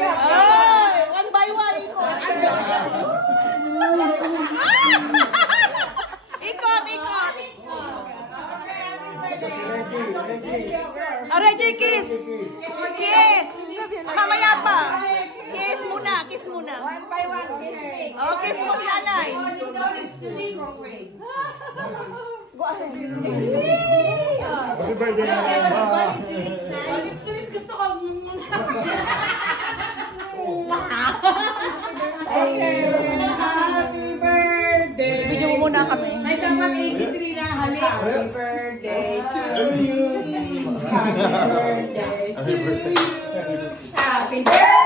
Ay, one by one, ikot. Ikot, ikot. Reggie, kiss. Kiss. Mamaya pa. Kiss muna, kiss muna. One by one, kiss. Oh, kiss mo si nanay. Go ahead. Happy birthday, Gusto ko. Happy birthday. Video mo muna kami. Ay, dapat 83 na halik. Happy birthday to you. Happy birthday to you. Happy birthday.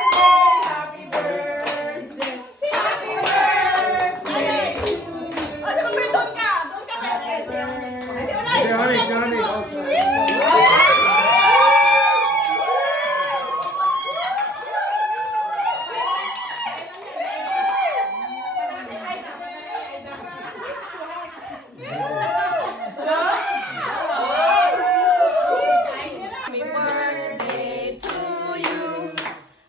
Happy birthday. Happy birthday to you. Kasi kung doon ka. Doon ka. Kasi unay.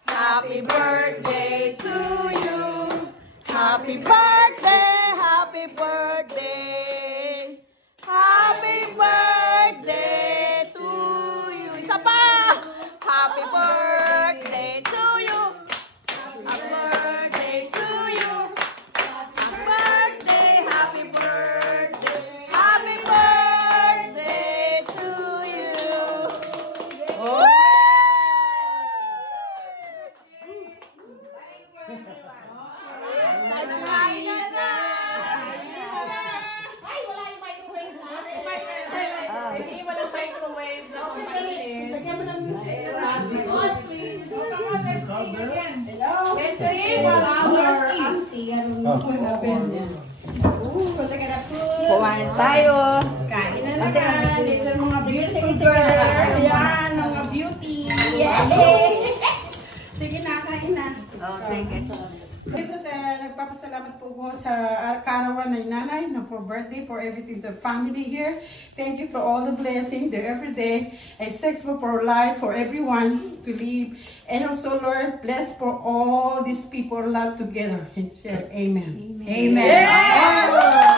Happy birthday to you. Happy birthday, happy birthday. Happy birthday to you. Isa pa. Happy birthday to you. Happy birthday to you. Happy birthday, happy birthday. Happy birthday to you. Oh! Walang microwave na kumain. Lagyan mo ng music. Let's see what our auntie Kumain tayo. kain na naman. Ito ang mga beauty girl. Yan, mga beauty. Yay! Sige na, kain na. Oh, thank you. Jesus, nagpapasalamat po ko sa karawan ng nanay na for birthday, for everything, the family here. Thank you for all the blessing, the everyday. I sex for life, for everyone to live. And also, Lord, bless for all these people love together and share. Amen. Amen. Amen.